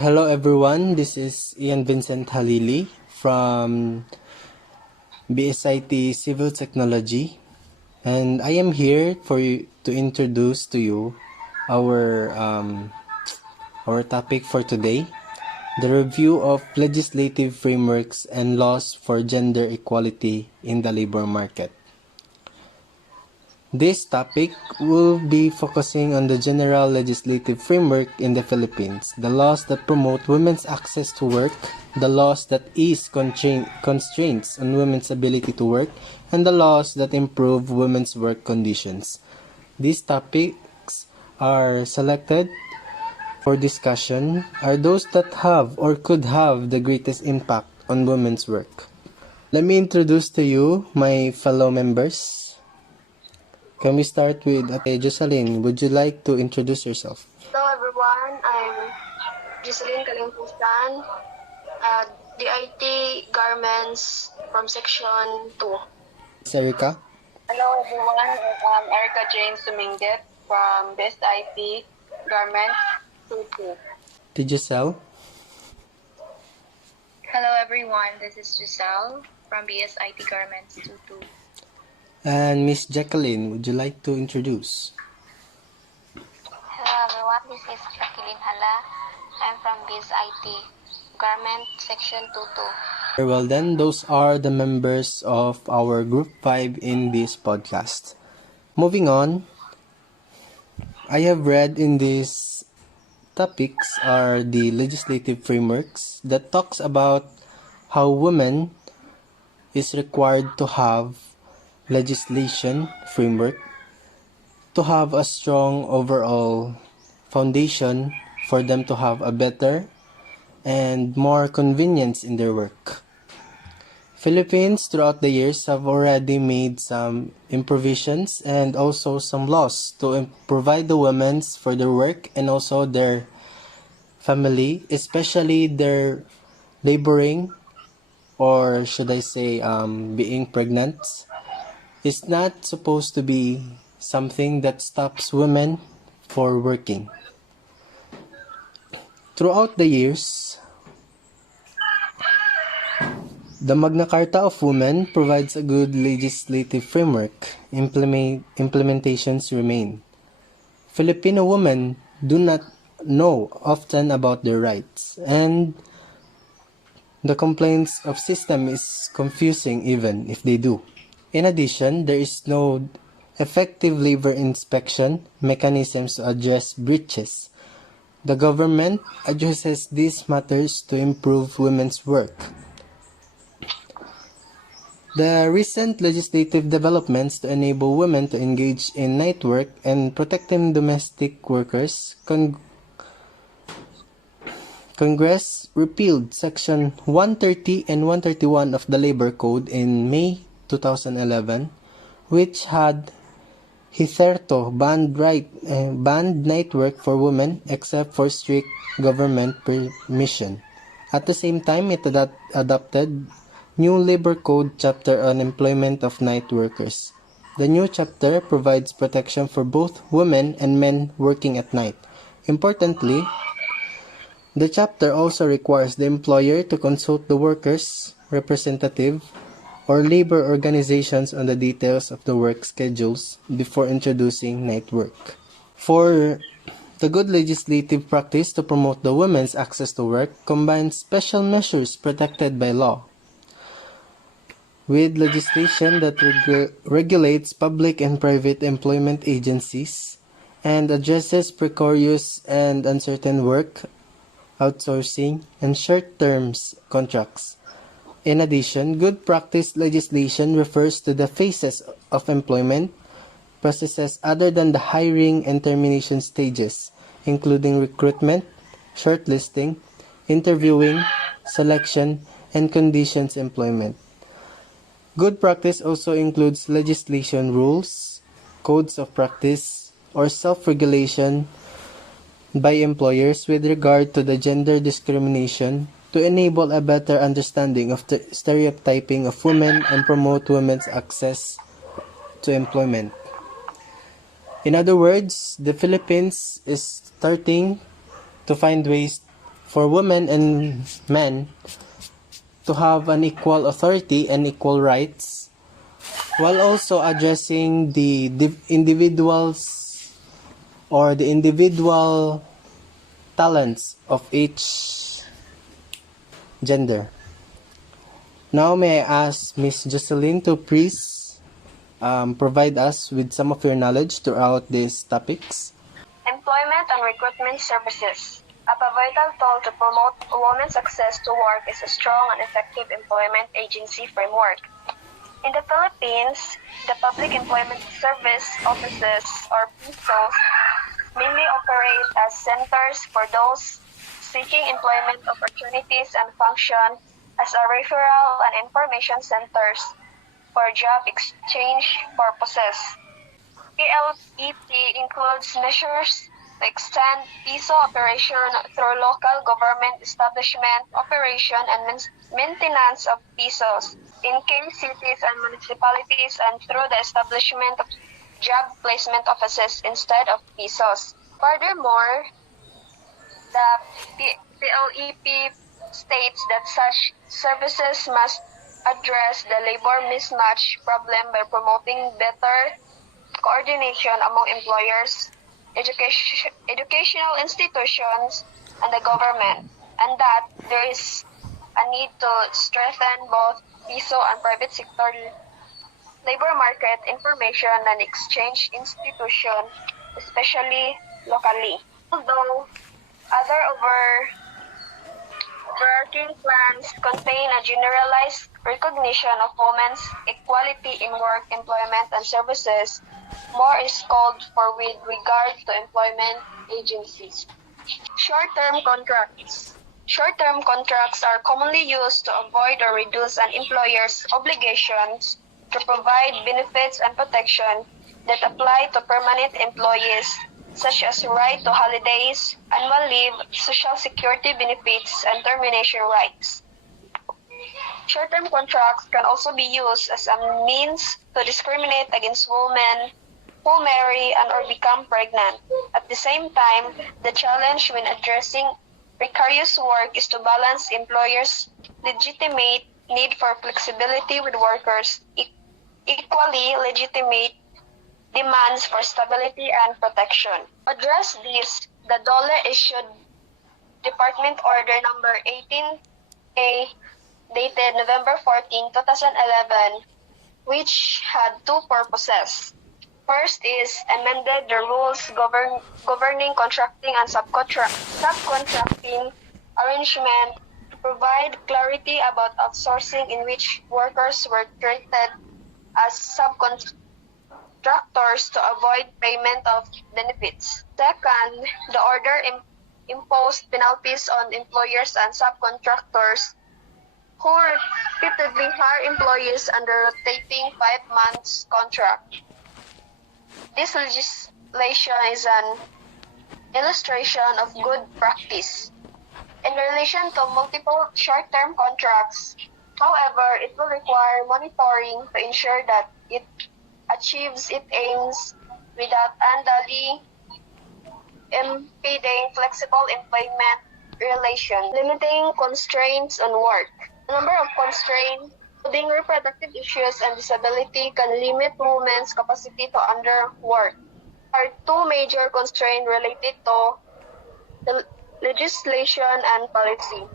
Hello everyone, this is Ian Vincent Halili from BSIT Civil Technology, and I am here to introduce to you our topic for today, the review of legislative frameworks and laws for gender equality in the labor market. This topic will be focusing on the general legislative framework in the Philippines, the laws that promote women's access to work, the laws that ease constraints on women's ability to work, and the laws that improve women's work conditions. These topics are selected for discussion are those that have or could have the greatest impact on women's work. Let me introduce to you my fellow members. Can we start with Ate Jocelyn? Would you like to introduce yourself? Hello everyone, I'm Jocelyn Kalimpusan, DIT Garments from Section 2. Erica? Hello everyone, I'm Erica Jane Suminget from BSIT Garments 22. Ate Giselle? Hello everyone, this is Giselle from BSIT Garments 22. And Miss Jacqueline, would you like to introduce? Hello everyone, this is Jacqueline Hala. I'm from BSIT Garment Section 22. Very well then, those are the members of our Group 5 in this podcast. Moving on, I have read in these topics are the legislative frameworks that talks about how women is required to have legislation framework to have a strong overall foundation for them to have a better and more convenience in their work. Philippines throughout the years have already made some improvisations and also some laws to provide the women for their work and also their family, especially their laboring or should I say being pregnant. Is not supposed to be something that stops women for working. Throughout the years, the Magna Carta of Women provides a good legislative framework. Implementations remain. Filipino women do not know often about their rights, and the complaints of system is confusing even if they do. In addition, there is no effective labor inspection mechanisms to address breaches. The government addresses these matters to improve women's work. The recent legislative developments to enable women to engage in night work and protecting domestic workers, Congress repealed Section 130 and 131 of the Labor Code in May 2011, which had hitherto banned night work for women except for strict government permission. At the same time, it adopted new Labor Code chapter on employment of night workers. The new chapter provides protection for both women and men working at night. Importantly, the chapter also requires the employer to consult the workers' representative or labor organizations on the details of the work schedules before introducing night work. For the good legislative practice to promote the women's access to work combines special measures protected by law with legislation that regulates public and private employment agencies and addresses precarious and uncertain work, outsourcing, and short-term contracts. In addition, good practice legislation refers to the phases of employment processes other than the hiring and termination stages, including recruitment, shortlisting, interviewing, selection, and conditions employment. Good practice also includes legislation rules, codes of practice, or self-regulation by employers with regard to the gender discrimination to enable a better understanding of the stereotyping of women and promote women's access to employment. In other words, the Philippines is starting to find ways for women and men to have an equal authority and equal rights, while also addressing the individuals or the individual talents of each gender. Now may I ask Miss Jocelyn to please provide us with some of your knowledge throughout these topics. Employment and recruitment services. A pivotal tool to promote women's access to work is a strong and effective employment agency framework. In the Philippines, the Public Employment Service Offices, or PISOs, mainly operate as centers for those seeking employment opportunities and function as a referral and information centers for job exchange purposes. PLEP includes measures to extend PISO operation through local government establishment operation and maintenance of PISOs in key cities and municipalities and through the establishment of job placement offices instead of PISOs. Furthermore, the PLEP states that such services must address the labor mismatch problem by promoting better coordination among employers, educational institutions, and the government, and that there is a need to strengthen both PISO and private sector labor market information and exchange institution, especially locally. Although other overarching plans contain a generalized recognition of women's equality in work, employment, and services, more is called for with regard to employment agencies. Short-term contracts. Short-term contracts are commonly used to avoid or reduce an employer's obligations to provide benefits and protection that apply to permanent employees, such as right to holidays, annual leave, social security benefits, and termination rights. Short-term contracts can also be used as a means to discriminate against women who marry and or become pregnant. At the same time, the challenge when addressing precarious work is to balance employers' legitimate need for flexibility with workers' equally legitimate demands for stability and protection. To address this, the DOLE issued Department Order Number 18A dated November 14, 2011, which had two purposes. First is amended the rules governing contracting and subcontracting arrangement to provide clarity about outsourcing in which workers were treated as subcontractors to avoid payment of benefits. Second, the order imposed penalties on employers and subcontractors who repeatedly hire employees under rotating 5 months contract. This legislation is an illustration of good practice. In relation to multiple short-term contracts, however, it will require monitoring to ensure that it achieves its aims without unduly impeding flexible employment relations, limiting constraints on work. The number of constraints, including reproductive issues and disability, can limit women's capacity to underwork. There are two major constraints related to the legislation and policy.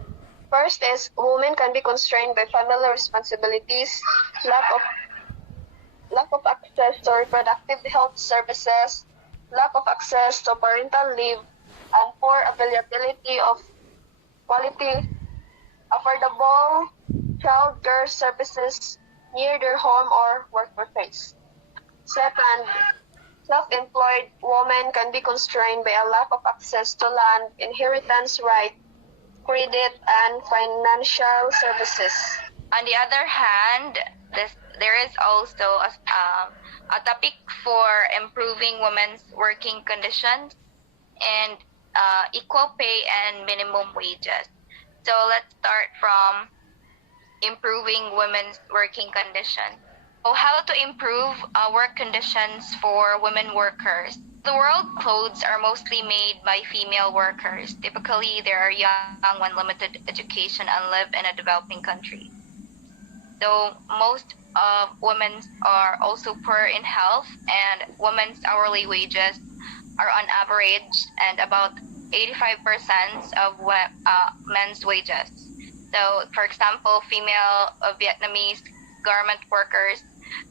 First is women can be constrained by family responsibilities, lack of access to reproductive health services, lack of access to parental leave, and poor availability of quality, affordable child care services near their home or workplace. Second, self-employed women can be constrained by a lack of access to land, inheritance right, credit, and financial services. On the other hand, there is also a topic for improving women's working conditions and equal pay and minimum wages. So let's start from improving women's working conditions. So how to improve work conditions for women workers? The world clothes are mostly made by female workers. Typically, they are young with limited education and live in a developing country. Though most of women are also poor in health, and women's hourly wages are on average and about 85% of men's wages. So, for example, female Vietnamese garment workers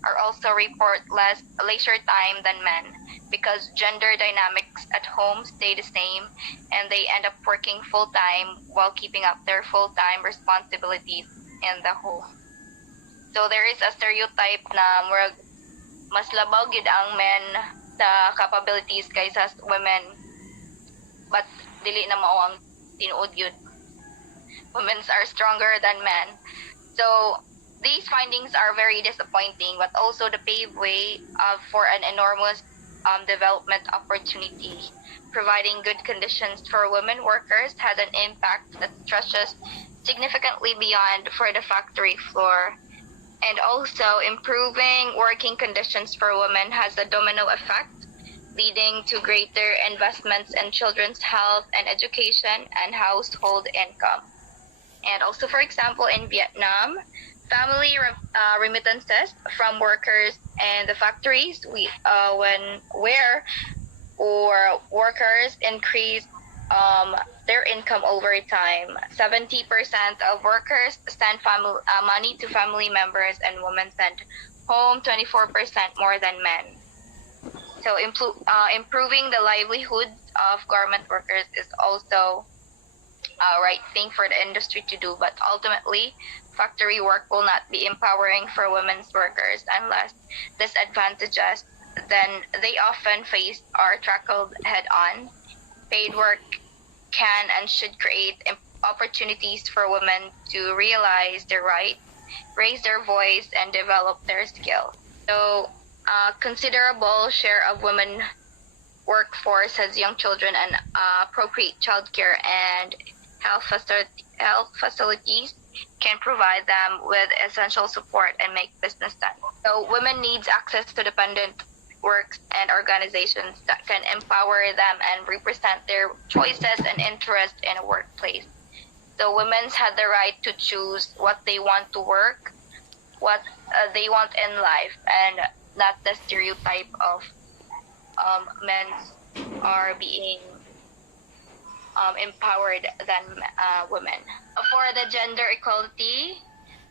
are also report less leisure time than men because gender dynamics at home stay the same and they end up working full-time while keeping up their full-time responsibilities in the home. So there is a stereotype na murag mas labaw gid ang men sa capabilities kaysa sa women, but dili na mao ang tinuod yun. Women are stronger than men. So these findings are very disappointing, but also the pave way for an enormous development opportunity. Providing good conditions for women workers has an impact that stretches significantly beyond for the factory floor. And also, improving working conditions for women has a domino effect, leading to greater investments in children's health and education and household income. And also, for example, in Vietnam, family remittances from workers in the factories where workers increase their income over time. 70% of workers send money to family members, and women send home 24% more than men. So improving the livelihoods of garment workers is also a right thing for the industry to do, but ultimately, factory work will not be empowering for women's workers unless disadvantages then they often face are tackled head-on. Paid work can and should create opportunities for women to realize their rights, raise their voice, and develop their skills. So, a considerable share of women workforce has young children and appropriate childcare and health facilities can provide them with essential support and make business sense. So women needs access to dependent works and organizations that can empower them and represent their choices and interests in a workplace. So women have the right to choose what they want to work, what they want in life, and not the stereotype of men are being empowered than women. For the gender equality,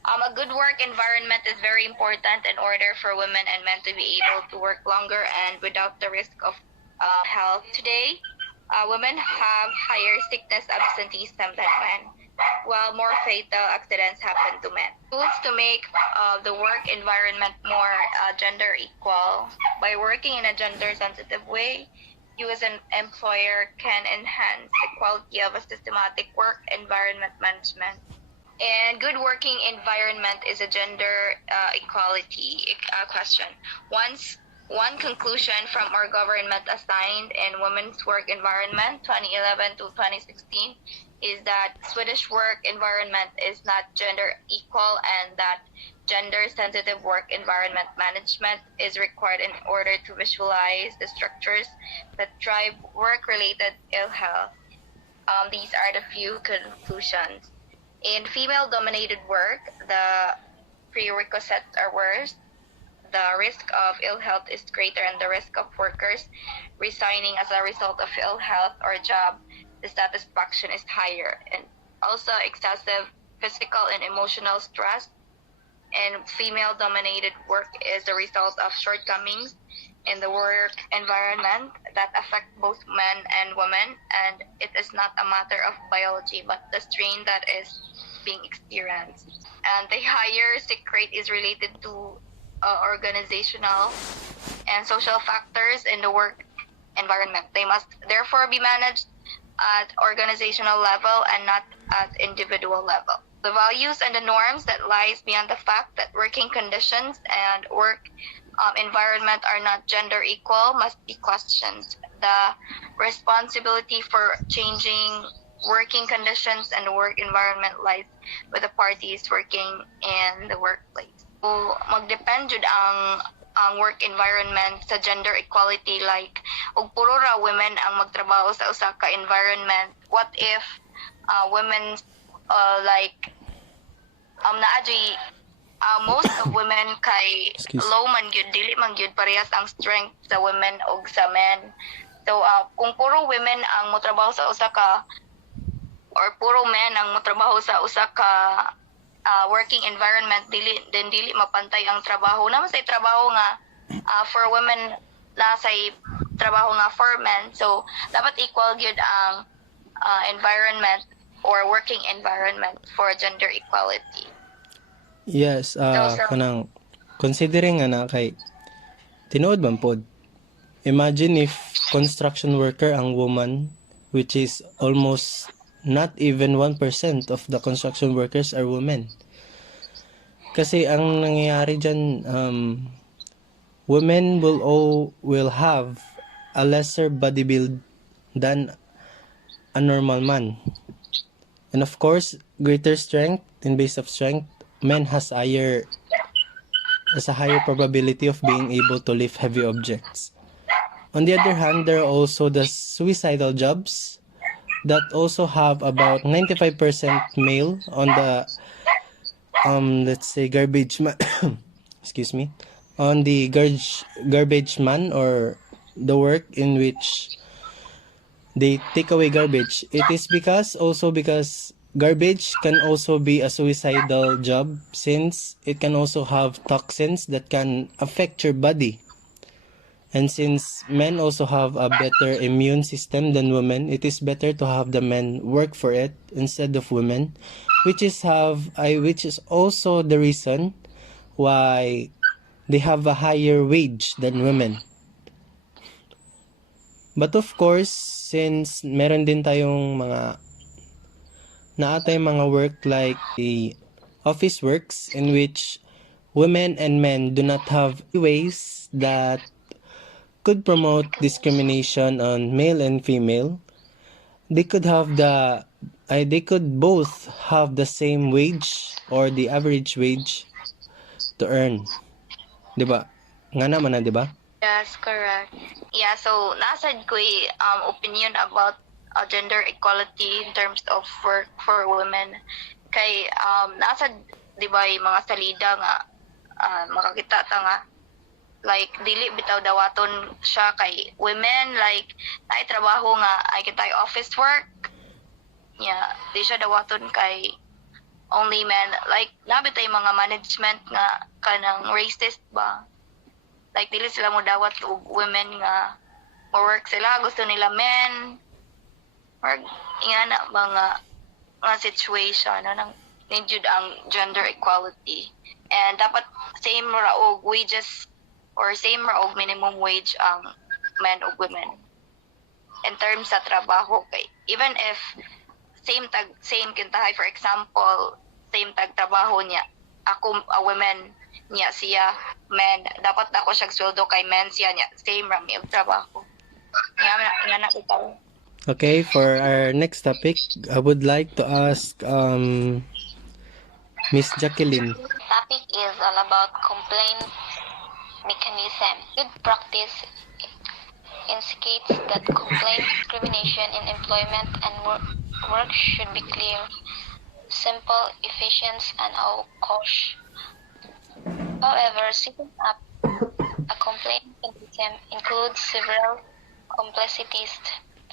a good work environment is very important in order for women and men to be able to work longer and without the risk of health. Today, women have higher sickness absenteeism than men, while more fatal accidents happen to men. Tools to make the work environment more gender equal. By working in a gender-sensitive way, you as an employer can enhance the quality of a systematic work environment management. And good working environment is a gender equality question. One conclusion from our government assigned in Women's Work Environment 2011 to 2016 is that Swedish work environment is not gender equal and that gender-sensitive work environment management is required in order to visualize the structures that drive work-related ill health. These are the few conclusions. In female-dominated work, the prerequisites are worse. The risk of ill health is greater and the risk of workers resigning as a result of ill health or job dissatisfaction is higher. And also excessive physical and emotional stress in female-dominated work is the result of shortcomings in the work environment that affect both men and women, and it is not a matter of biology but the strain that is being experienced. And the higher sick rate is related to organizational and social factors in the work environment. They must therefore be managed at organizational level and not at individual level. The values and the norms that lies beyond the fact that working conditions and work environment are not gender equal must be questioned. The responsibility for changing working conditions and the work environment lies with the parties working in the workplace. So, magdepend jud ang ang work environment sa gender equality, like ug puro ra women ang magtrabaho sa usa ka environment. What if women like naadjay most of women kay Excuse. low man gyud, dili man gyud parehas ang strength sa women ug sa men. So kung puro women ang motrabaho sa usa ka or puro men ang motrabaho sa usa ka working environment, dili mapantay ang trabaho. Naman say trabaho nga for women, na say trabaho nga for men. So dapat equal gyud ang environment or working environment for gender equality. Yes, So, kanang considering na kay tinuod man pod. Imagine if construction worker ang woman, which is almost not even 1% of the construction workers are women. Kasi ang nangyayari dyan, women will have a lesser body build than a normal man. And of course, greater strength, in base of strength, men has a higher probability of being able to lift heavy objects. On the other hand, there are also the suicidal jobs that also have about 95% male on the let's say garbage man excuse me, on the garbage man, or the work in which they take away garbage. It is because garbage can also be a suicidal job, since it can also have toxins that can affect your body. And since men also have a better immune system than women, it is better to have the men work for it instead of women, which is also the reason why they have a higher wage than women. But of course, since meron din tayong mga work like the office works in which women and men do not have ways that could promote discrimination on male and female, they could both have the same wage or the average wage to earn. Diba? Nga naman na, diba? yes, correct. Yeah, so nasad ko opinion about gender equality in terms of work for women. Kay nasad, di ba, yung mga salida nga makakita ta nga like dili bitaw dawaton siya kay women, like naay trabaho nga ay kitay office work. Yeah, di siya dawaton kay only men. Like nabitay mga management nga kanang racist ba. Like dili sila mo dawat og women nga mo-work sila, gusto nila men. Or ingana mga situation nang need jud ang gender equality. And dapat same ra og wages or same ra og minimum wage ang men ug women in terms sa trabaho. Kay even if same kintahay, for example same tag trabaho niya, ako a women niya, siya men, dapat ako siya sweldo kay men, siya niya same ra mi og trabaho. Ingana itaw. Okay, for our next topic, I would like to ask Miss Jacqueline. Topic is all about complaint mechanism. Good practice indicates that complaint discrimination in employment and work should be clear, simple, efficient, and all cost. However, setting up a complaint mechanism includes several complexities.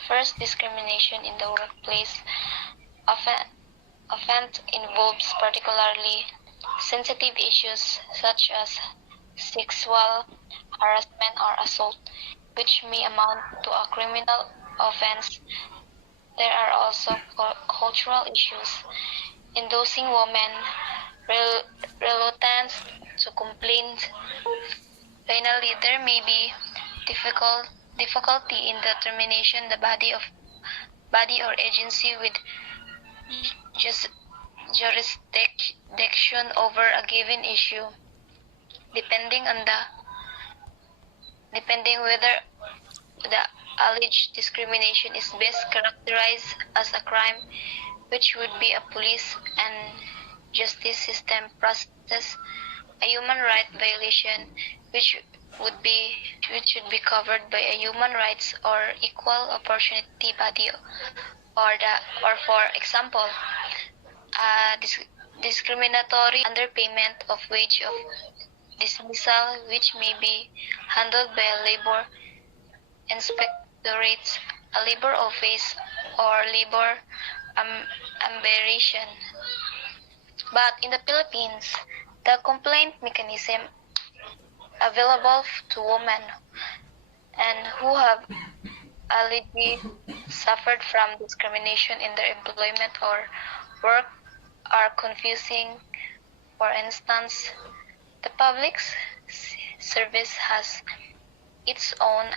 First, discrimination in the workplace often involves particularly sensitive issues such as sexual harassment or assault, which may amount to a criminal offense. There are also cultural issues inducing women reluctance to complain. Finally, there may be difficulty in determination the body or agency with jurisdiction over a given issue, depending whether the alleged discrimination is best characterized as a crime, which would be a police and justice system process, a human right violation, which which should be covered by a human rights or equal opportunity body, or for example, discriminatory underpayment of wage of dismissal, which may be handled by a labor inspectorate, a labor office, or labor arbitration. But in the Philippines, the complaint mechanism available to women and who have allegedly suffered from discrimination in their employment or work are confusing. For instance, the public service has its own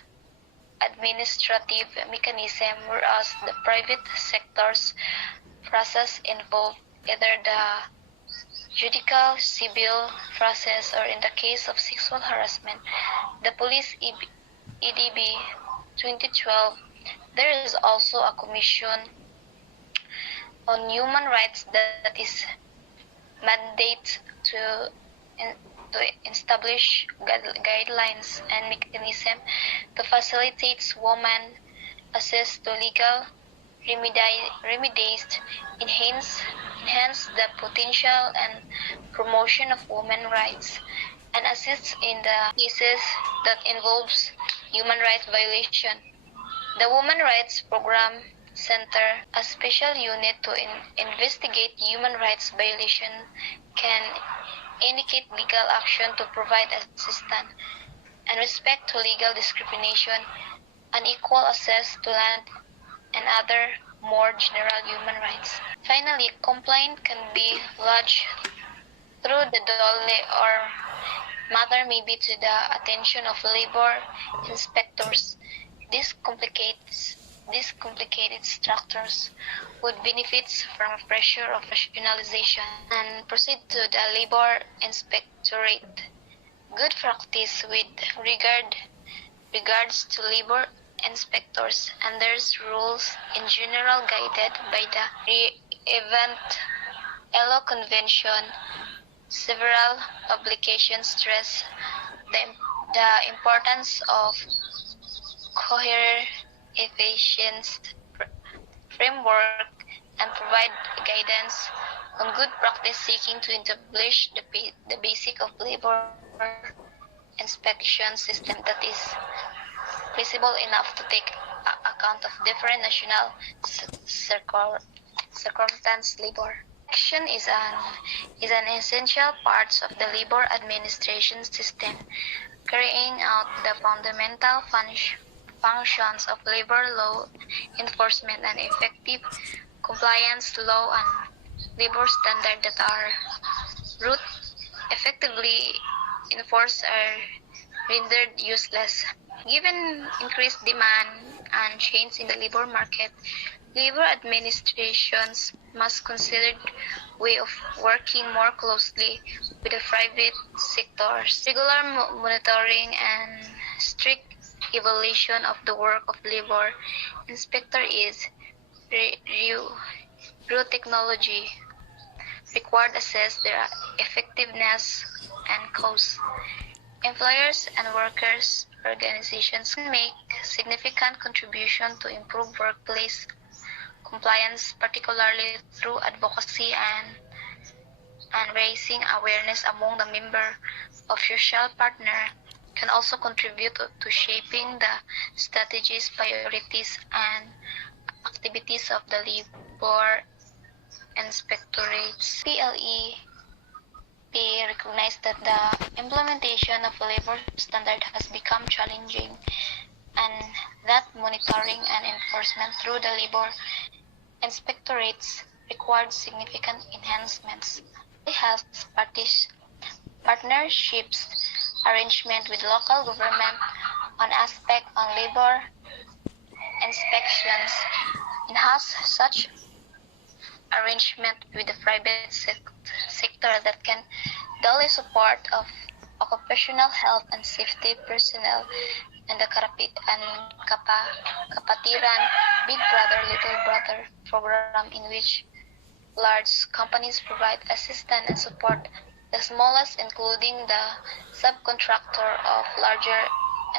administrative mechanism, whereas the private sector's process involve either the judicial civil process or, in the case of sexual harassment, the police EDB 2012. There is also a commission on human rights that is mandate to establish guidelines and mechanism to facilitate women access to legal remedies, enhance the potential and promotion of women's rights, and assist in the cases that involves human rights violation. The Women Rights Program Center, a special unit to investigate human rights violation, can indicate legal action to provide assistance and respect to legal discrimination, unequal access to land, and other more general human rights. Finally, complaint can be lodged through the DOLE, or matter may be to the attention of labor inspectors. These complicated structures would benefit from pressure of rationalization and proceed to the labor inspectorate. Good practice with regards to labor inspectors and their rules in general guided by the Event ILO Convention. Several publications stress the importance of coherent, efficient framework and provide guidance on good practice seeking to establish the basic of labor inspection system that is flexible enough to take account of different national circumstance. Labor action is an essential part of the labor administration system, carrying out the fundamental functions of labor law enforcement and effective compliance law and labor standards that are root effectively enforced are rendered useless. Given increased demand and change in the labor market, labor administrations must consider way of working more closely with the private sectors. Regular monitoring and strict evaluation of the work of labor inspector is through technology required assess their effectiveness and cost. Employers and workers organizations can make significant contribution to improve workplace compliance, particularly through advocacy and raising awareness among the member of social partner, can also contribute to shaping the strategies, priorities, and activities of the labor inspectorates. PLEP recognized that the implementation of a labor standard has become challenging and that monitoring and enforcement through the labor inspectorates required significant enhancements. It has partnerships arrangement with local government on aspect on labor inspections, enhance such arrangement with the private sector that can daily support of occupational health and safety personnel and the Kapatiran Big Brother Little Brother program, in which large companies provide assistance and support the smallest including the subcontractor of larger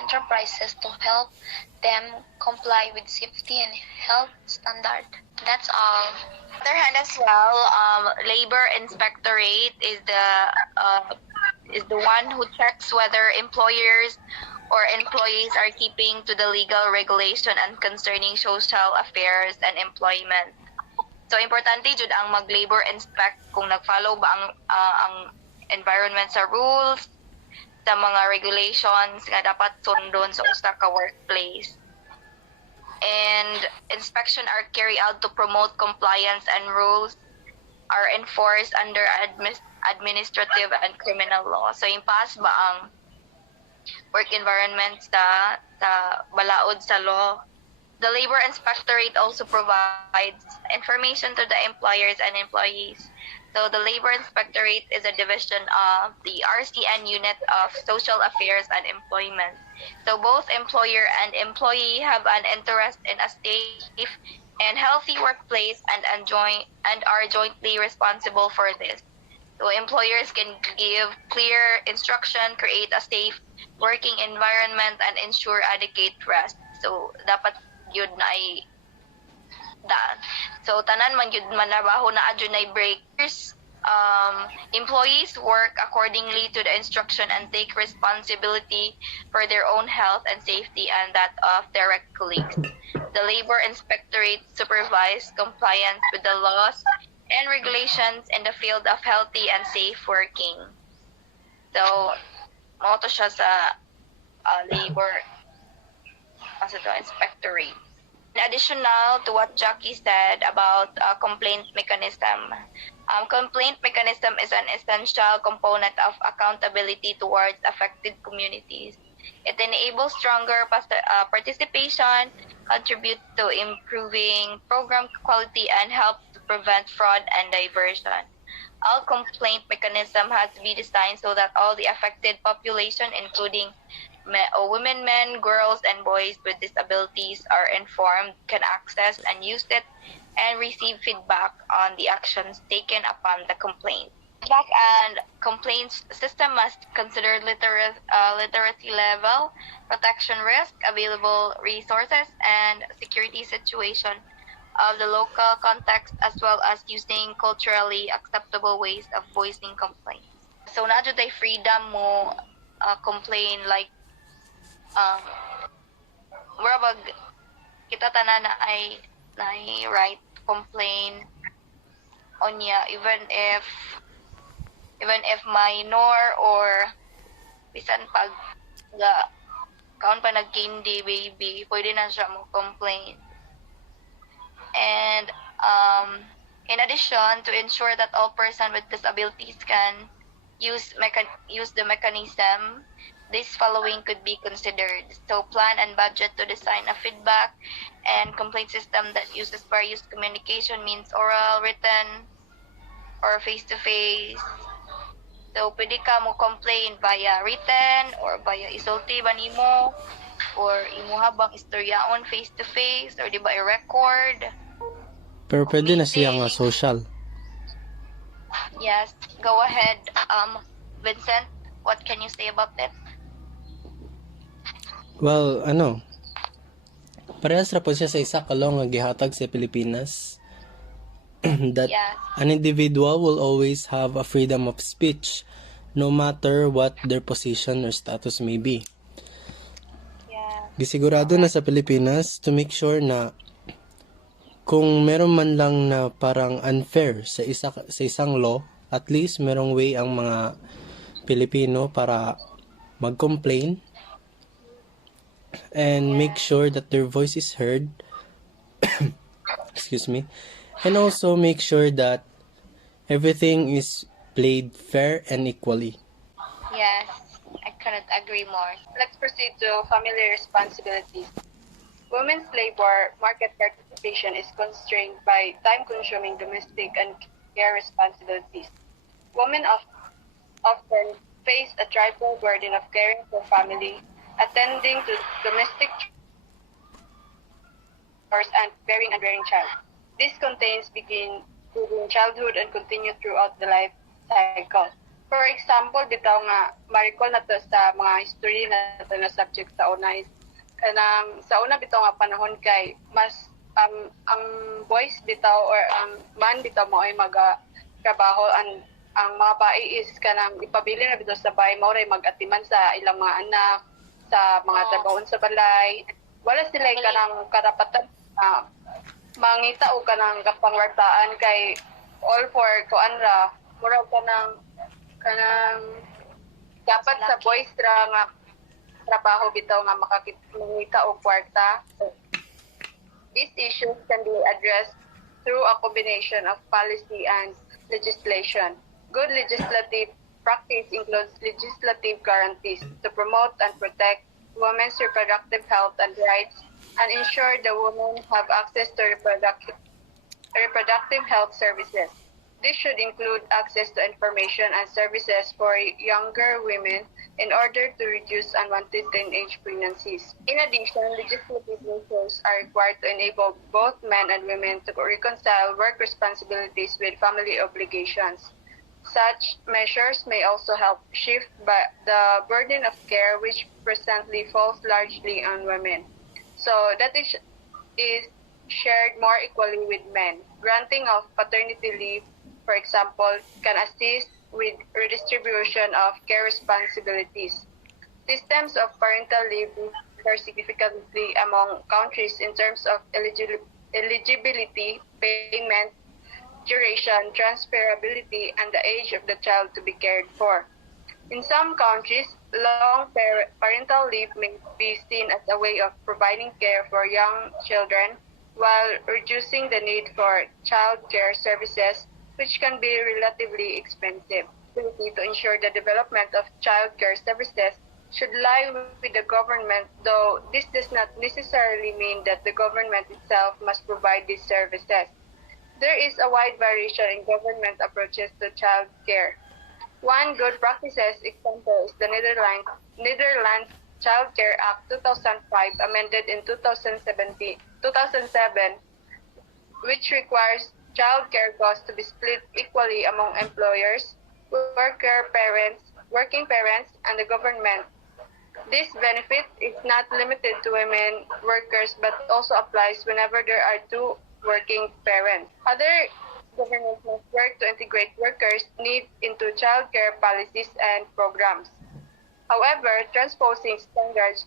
enterprises to help them comply with safety and health standard. That's all. On the other hand as well, labor inspectorate is the one who checks whether employers or employees are keeping to the legal regulation and concerning social affairs and employment. So importante jud ang mag-labor inspect kung nag-follow ba ang environment sa rules, sa mga regulations nga dapat sundon sa usa ka workplace. And inspection are carried out to promote compliance and rules are enforced under administrative and criminal law. So impasse ba ang work environment sa balaod sa law. The Labor Inspectorate also provides information to the employers and employees. So the Labor Inspectorate is a division of the RCN unit of Social Affairs and Employment. So both employer and employee have an interest in a safe and healthy workplace and are jointly responsible for this. So employers can give clear instruction, create a safe working environment, and ensure adequate rest. So dapat yun na ay daan. So tanan man yun manabaho na adyo na breakers. Employees work accordingly to the instruction and take responsibility for their own health and safety and that of their colleagues. The Labor Inspectorate supervise compliance with the laws and regulations in the field of healthy and safe working. So, mo to siya sa labor inspectorate. In additional to what Jackie said about complaint mechanism, complaint mechanism is an essential component of accountability towards affected communities. It enables stronger participation, contribute to improving program quality, and help to prevent fraud and diversion. All complaint mechanism has to be designed so that all the affected population, including women, men, girls, and boys with disabilities, are informed, can access and use it, and receive feedback on the actions taken upon the complaint. Feedback and complaints system must consider literacy level, protection risk, available resources, and security situation of the local context, as well as using culturally acceptable ways of voicing complaints. So na jud ay freedom mo complain like murabag kita tanan na ay right complain on ya even if minor or bisan pag kaon pa nagkindi baby pwede na siya mo complain. And in addition, to ensure that all persons with disabilities can use the mechanism, this following could be considered. So plan and budget to design a feedback and complaint system that uses various communication means oral, written, or face-to-face. So pwede ka mo complain via written or via isulti ba nimo or imuha bang istoryaon face-to-face or di ba i-record. Pero pwede na siya nga social. Yes, go ahead. Vincent, what can you say about that? Well, parehas ra po siya sa isa ka law nga gihatag sa Pilipinas that Yes. an individual will always have a freedom of speech no matter what their position or status may be. Yeah. Gisigurado na sa Pilipinas to make sure na kung meron man lang na parang unfair sa isang law, at least merong way ang mga Pilipino para mag-complain and make sure that their voice is heard. Excuse me. And also make sure that everything is played fair and equally. Yes, I couldn't agree more. Let's proceed to family responsibilities. Women's labor market participation is constrained by time-consuming domestic and care responsibilities. Women often face a triple burden of caring for family, attending to domestic chores, and bearing and rearing child. This contains begin during childhood and continue throughout the life cycle. For example, bitaw nga ma-recall na to sa mga history na to nga subject sa una is kanang sa una bitaw nga panahon kay mas ang boys bitaw or ang man bitaw mo ay trabaho ang mga bae is kanang ipabili na bitaw sa bahay mao ray mag-atiman sa ilang mga anak sa mga trabahon sa balay. Wala sila kanang karapatan mangita o kanang kapangwartaan kay all for kuan ra mura kanang dapat sa boys ra nga trabaho bitaw nga mangita og kwarta. These issues can be addressed through a combination of policy and legislation. Good legislative practice includes legislative guarantees to promote and protect women's reproductive health and rights and ensure the women have access to reproductive health services. This should include access to information and services for younger women in order to reduce unwanted teenage pregnancies. In addition, legislative measures are required to enable both men and women to reconcile work responsibilities with family obligations. Such measures may also help shift the burden of care which presently falls largely on women. So that is shared more equally with men. Granting of paternity leave, for example, can assist with redistribution of care responsibilities. Systems of parental leave differ significantly among countries in terms of eligibility, payment, duration, transferability, and the age of the child to be cared for. In some countries, long parental leave may be seen as a way of providing care for young children while reducing the need for child care services, which can be relatively expensive. To ensure the development of child care services should lie with the government, though this does not necessarily mean that the government itself must provide these services. There is a wide variation in government approaches to child care. One good practices example is the Netherlands Child Care Act 2005 amended in 2007, which requires child care costs to be split equally among employers, working parents, and the government. This benefit is not limited to women workers but also applies whenever there are two working parents. Other governments must work to integrate workers' needs into child care policies and programs. However, transposing standards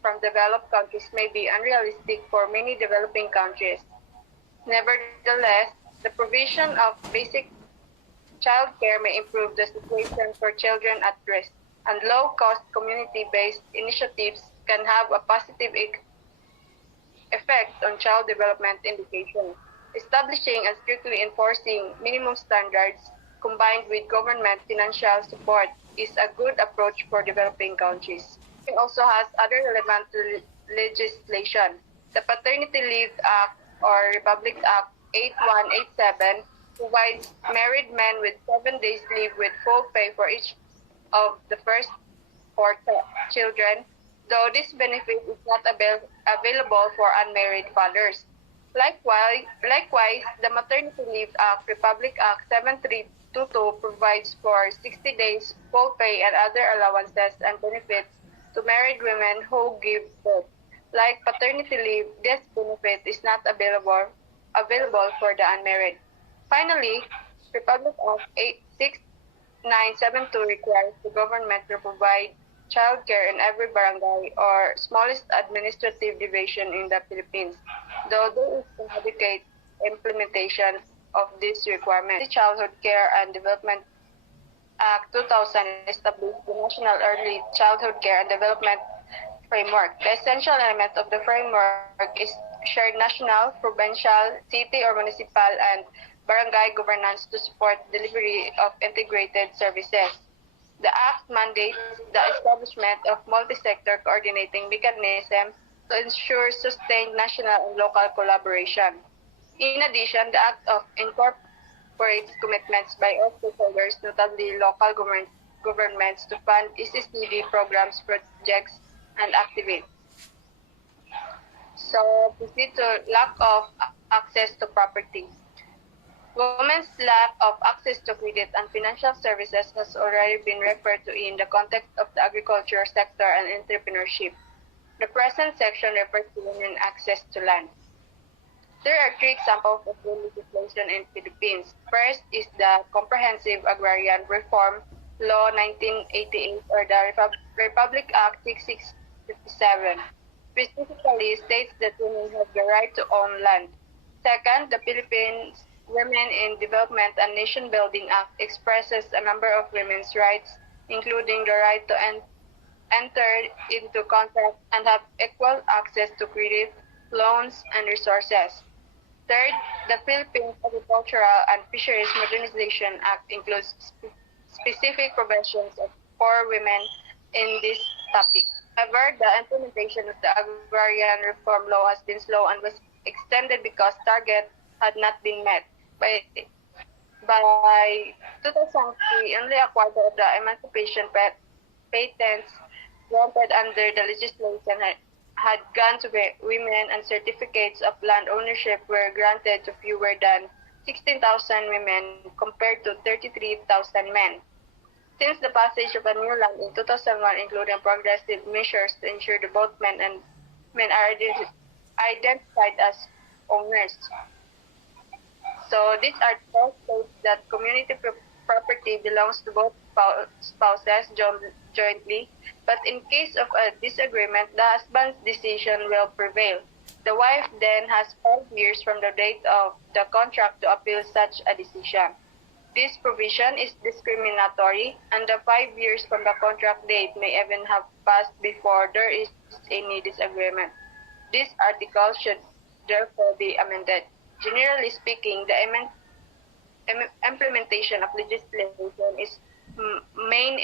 from developed countries may be unrealistic for many developing countries. Nevertheless, the provision of basic child care may improve the situation for children at risk, and low-cost community-based initiatives can have a positive effect on child development education. Establishing and strictly enforcing minimum standards combined with government financial support is a good approach for developing countries. It also has other relevant legislation. The Paternity Leave Act or Republic Act 8187 provides married men with 7 days leave with full pay for each of the first 4 children, though this benefit is not available for unmarried fathers. Likewise, the Maternity Leave Act, Republic Act 7322, provides for 60 days full pay and other allowances and benefits to married women who give birth. Like paternity leave, this benefit is not available for the unmarried. Finally, Republic Act 6972 requires the government to provide child care in every barangay or smallest administrative division in the Philippines, though there is inadequate implementation of this requirement. The Childhood Care and Development Act 2000 established the National Early Childhood Care and Development Framework. The essential element of the framework is shared national, provincial, city or municipal, and barangay governance to support delivery of integrated services. The Act mandates the establishment of multi-sector coordinating mechanisms to ensure sustained national and local collaboration. In addition, the Act incorporates commitments by all stakeholders, notably local governments, to fund ECCD programs, projects, and activities. So, proceed to lack of access to property. Women's lack of access to credit and financial services has already been referred to in the context of the agriculture sector and entrepreneurship. The present section refers to women's access to land. There are three examples of women legislation in Philippines. First is the Comprehensive Agrarian Reform Law 1988 or the Republic Act 6657. Specifically states that women have the right to own land. Second, the Philippines Women in Development and Nation Building Act expresses a number of women's rights, including the right to enter into contracts and have equal access to credit, loans, and resources. Third, the Philippines Agricultural and Fisheries Modernization Act includes specific provisions for women in this topic. However, the implementation of the Agrarian Reform Law has been slow and was extended because target had not been met. By 2003, only a quarter of the emancipation patents granted under the legislation had gone to women, and certificates of land ownership were granted to fewer than 16,000 women compared to 33,000 men. Since the passage of a new law in 2001, including progressive measures to ensure that both men and men are identified as owners. So this article states that community property belongs to both spouses jointly, but in case of a disagreement, the husband's decision will prevail. The wife then has 5 years from the date of the contract to appeal such a decision. This provision is discriminatory, and the 5 years from the contract date may even have passed before there is any disagreement. This article should therefore be amended. Generally speaking, the implementation of legislation is main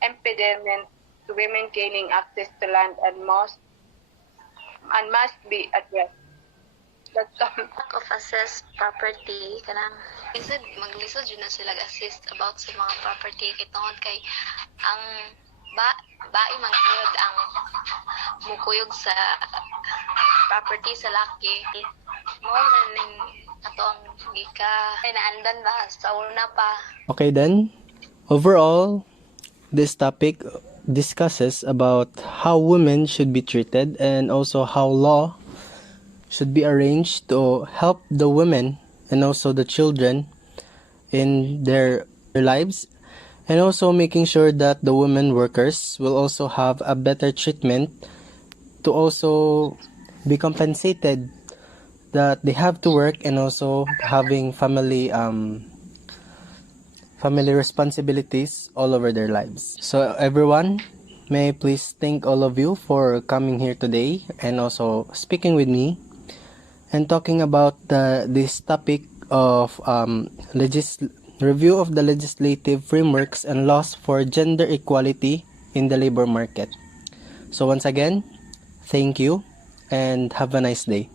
impediment to women gaining access to land and must be addressed. That's all. Lack of access property kanang maglisod yun na sila assist about sa mga property kay tungod kay ang bai mangyod ang mukuyog sa property sa laki mo ning atong gika naandan ba sa una pa. Okay then, overall, this topic discusses about how women should be treated and also how law should be arranged to help the women and also the children in their lives, and also making sure that the women workers will also have a better treatment to also be compensated that they have to work and also having family responsibilities all over their lives. So everyone, may I please thank all of you for coming here today and also speaking with me and talking about this topic of review of the legislative frameworks and laws for gender equality in the labor market. So once again, thank you and have a nice day.